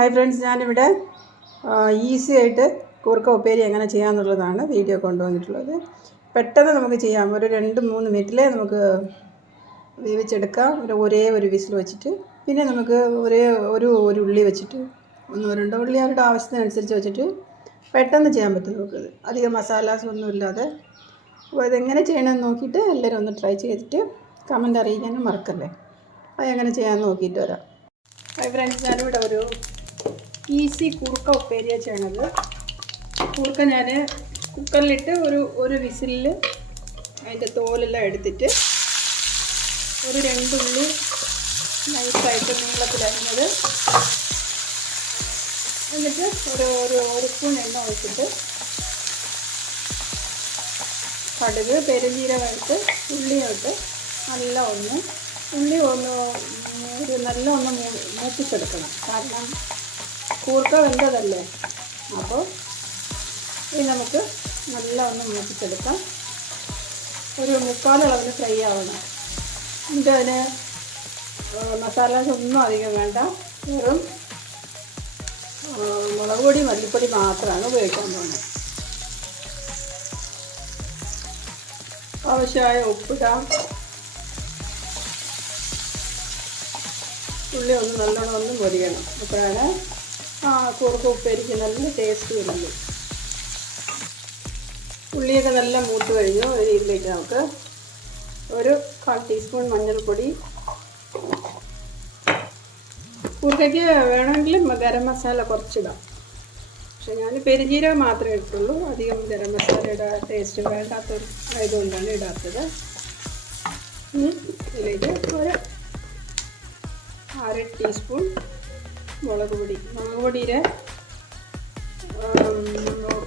Hi friends, ഞാനിവിടെ easy ആയിട്ട് കൂർക്ക ഉപ്പേരി എങ്ങനെ ചെയ്യാമെന്നുള്ളതാണ് വീഡിയോ കൊണ്ടുവന്നിട്ടുള്ളത്. പെട്ടെന്ന് നമുക്ക് ചെയ്യാം. ഒരു 2-3 മിനിറ്റിൽ നമുക്ക് വേവിച്ചെടുക്കാം. ഒരേ ഒരു വിസിൽ വെച്ചിട്ട്. പിന്നെ നമുക്ക് ഒരു ഉള്ളി വെച്ചിട്ട് 1-2 ഉള്ളി അവരുടെ ആവശ്യത്തിനനുസരിച്ച് വെച്ചിട്ട് പെട്ടെന്ന് ചെയ്യാൻ പറ്റും. നമുക്കത് അധികം മസാലാസ് ഒന്നും ഇല്ലാതെ. അപ്പോൾ ഇതെങ്ങനെ ചെയ്യണമെന്ന് നോക്കിയിട്ട് എല്ലാവരും ഒന്ന് ട്രൈ ചെയ്തിട്ട് കമൻറ്റ് അറിയിക്കാനും മറക്കല്ലേ. അതെങ്ങനെ ചെയ്യാമെന്ന് നോക്കിയിട്ട് വരാം. ഹായ് ഫ്രണ്ട്സ്, ഞാനിവിടെ ഒരു ഈസി കൂർക്ക ഉപ്പേരിയാണ് ചെയ്യണത്. കൂർക്ക ഞാൻ കുക്കറിലിട്ട് ഒരു വിസിലിൽ അതിൻ്റെ തോലെല്ലാം എടുത്തിട്ട് ഒരു 2 ഉള്ളി നൈസായിട്ട് നീളത്തിലരിഞ്ഞത്, എന്നിട്ട് ഒരു സ്പൂൺ എണ്ണ ഒഴിച്ചിട്ട് കടുക് പെരുംജീരകം ഇട്ട് ഉള്ളിയിട്ട് നല്ല ഒന്ന് മൂപ്പിച്ചെടുക്കണം. കാരണം കൂർക്ക വെന്തതല്ലേ, അപ്പോൾ ഇത് നമുക്ക് നല്ല ഒന്ന് മൂപ്പിച്ചെടുക്കാം. ഒരു 3/4 അളവിൽ ഫ്രൈ ആവണം. എന്നിട്ട് അതിന് മസാലാസ് ഒന്നും അധികം വേണ്ട. വെറും മുളക് പൊടി മല്ലിപ്പൊടി മാത്രമാണ് ഉപയോഗിക്കാൻ പോകുന്നത്. ആവശ്യമായ ഉപ്പിടാം. ഉള്ളി ഒന്ന് നല്ലോണം ഒന്ന് പൊരിയണം. അപ്പോഴാണ് കൂർക്ക ഉപ്പേരിക്ക് നല്ല ടേസ്റ്റ് വരുന്നത്. ഉള്ളിയൊക്കെ നല്ല മൂത്ത് കഴിഞ്ഞു. ഇതിലേക്ക് നമുക്ക് ഒരു 1/4 ടീസ്പൂൺ മഞ്ഞൾപ്പൊടി, കൂർക്കയ്ക്ക് വേണമെങ്കിൽ ഗരം മസാല കുറച്ചിടാം. പക്ഷെ ഞാൻ പെരുംജീരകം മാത്രമേ ഇട്ടുള്ളൂ. അധികം ഗരം മസാലയുടെ ടേസ്റ്റ് വേണ്ടാത്തൊരു ആയതുകൊണ്ടാണ് ഇടാത്തത്. ഇതിലേക്ക് ഒരു 1/2 ടീസ്പൂൺ മുളക് പൊടിയുടെ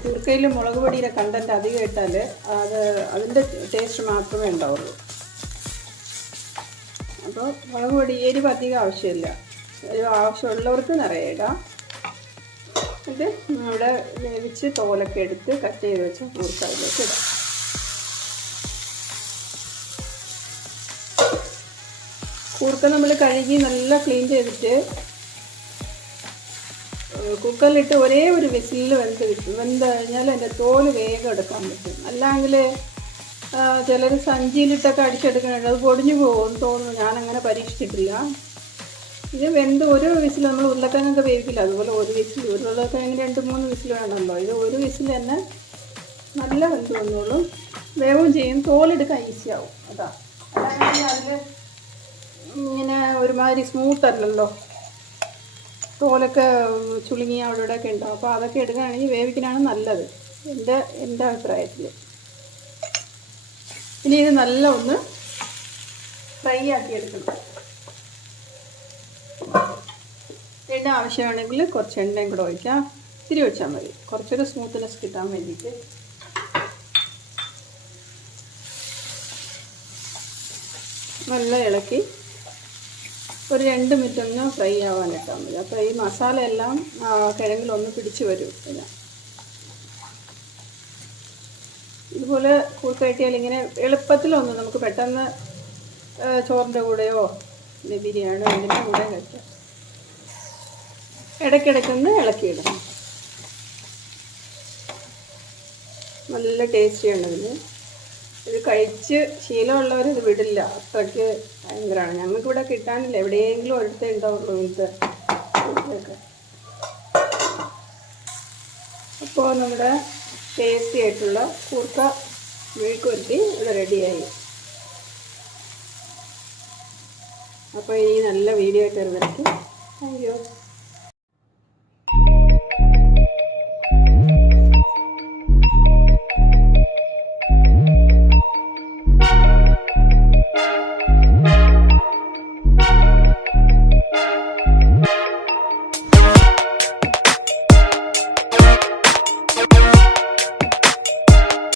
കൂർക്കയിൽ മുളക് പൊടിയുടെ കണ്ടൻറ്റ് അധികം ഇട്ടാൽ അതിൻ്റെ ടേസ്റ്റ് മാത്രമേ ഉണ്ടാവുള്ളൂ. അപ്പോൾ മുളക് പൊടി എരിവ് അധികം ആവശ്യമില്ല. എരിവ് ആവശ്യമുള്ളവർക്ക് നിറയെ ഇടാം. ഇത് ഇവിടെ വേവിച്ച് തോലൊക്കെ എടുത്ത് കട്ട് ചെയ്ത് വെച്ച കൂർക്ക അതിലേക്ക് ഇടാം. കൂർക്ക നമ്മൾ കഴുകി നല്ല ക്ലീൻ ചെയ്തിട്ട് കുക്കറിലിട്ട് ഒരേ ഒരു വിസിലിൽ വെന്ത് കഴിഞ്ഞാൽ അതിൻ്റെ തോല് വേഗം എടുക്കാൻ പറ്റും. അല്ലെങ്കിൽ ചിലർ സഞ്ചിയിലിട്ടൊക്കെ അടിച്ചെടുക്കണുണ്ട്, അത് പൊടിഞ്ഞു പോകുമെന്ന് തോന്നുന്നു. ഞാനങ്ങനെ പരീക്ഷിച്ചിട്ടില്ല. ഇത് വെന്ത് ഒരു വിസിൽ നമ്മൾ ഉരുളക്കിഴങ്ങൊക്കെ വേവിക്കില്ല, അതുപോലെ ഒരു വിസിൽ. ഉരുളക്കിഴങ്ങ് 2-3 വിസിൽ വേണമല്ലോ. ഇത് ഒരു വിസിൽ തന്നെ നല്ല വെന്ത് വന്നോളും, വേവും ചെയ്യും. തോലെടുക്കാൻ ഈസിയാവും. അതാ അല്ലെങ്കിൽ അതിൽ ഇങ്ങനെ ഒരുമാതിരി സ്മൂത്ത് അല്ലല്ലോ, തോലൊക്കെ ചുളുങ്ങി അവിടെ ഇവിടെയൊക്കെ ഉണ്ടാവും. അപ്പോൾ അതൊക്കെ എടുക്കുകയാണെങ്കിൽ വേവിക്കാനാണ് നല്ലത് എൻ്റെ അഭിപ്രായത്തിൽ. ഇനി ഇത് നല്ല ഒന്ന് ഫ്രൈ ആക്കി എടുക്കണം. എണ്ണ ആവശ്യമാണെങ്കിൽ കുറച്ച് എണ്ണയും കൂടെ ഒഴിക്കാം. ഇത്തിരി ഒഴിച്ചാൽ മതി, കുറച്ചൊരു സ്മൂത്ത്നെസ് കിട്ടാൻ വേണ്ടിയിട്ട്. നല്ല ഇളക്കി ഒരു 2 മിനിറ്റ് ഒന്ന് ഫ്രൈ ആവാനിട്ടാൽ മതി. അപ്പോൾ ഈ മസാല എല്ലാം കിഴങ്ങിലൊന്ന് പിടിച്ച് വരും. പിന്നെ ഇതുപോലെ കൂർക്ക കിട്ടിയാൽ ഇങ്ങനെ എളുപ്പത്തിലൊന്ന് നമുക്ക് പെട്ടെന്ന് ചോറിൻ്റെ കൂടെയോ ബിരിയാണിയോ ഇതിൻ്റെ കൂടെ കഴിക്കാം. ഇടയ്ക്കിടയ്ക്കൊന്ന് ഇളക്കിയിടണം. നല്ല ടേസ്റ്റിയാണ് ഇതിന്. ഇത് കഴിച്ച് ശീലമുള്ളവർ ഇത് വിടില്ല, അത്രയ്ക്ക് ഭയങ്കരമാണ്. ഞങ്ങൾക്കിവിടെ കിട്ടാനില്ല, എവിടെയെങ്കിലും ഒരിടത്തേ ഉണ്ടാവുള്ളൂ ഇങ്ങനത്തെ ഇതൊക്കെ. അപ്പോൾ നമ്മുടെ ടേസ്റ്റി ആയിട്ടുള്ള കൂർക്ക മെഴുക്കുവരട്ടി ഇവിടെ റെഡിയായി. അപ്പോൾ ഈ നല്ല വീഡിയോ ആയിട്ട് വരുന്നതായിരിക്കും. Thank you.